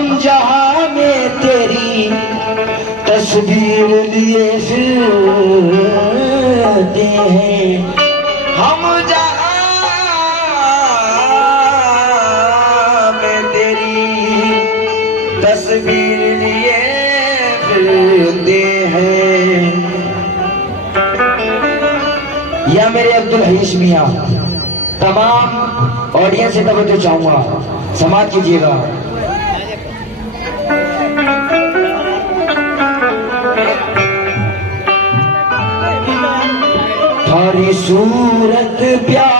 हम जहां में तेरी तस्वीर लिए फिरते हैं, हम जहां में तेरी तस्वीर लिए फिरते हैं। या मेरे अब्दुल हईश मियां, तमाम ऑडियंस से तवज्जो चाहूंगा, समाज कीजिएगा। थारी सूरत प्यार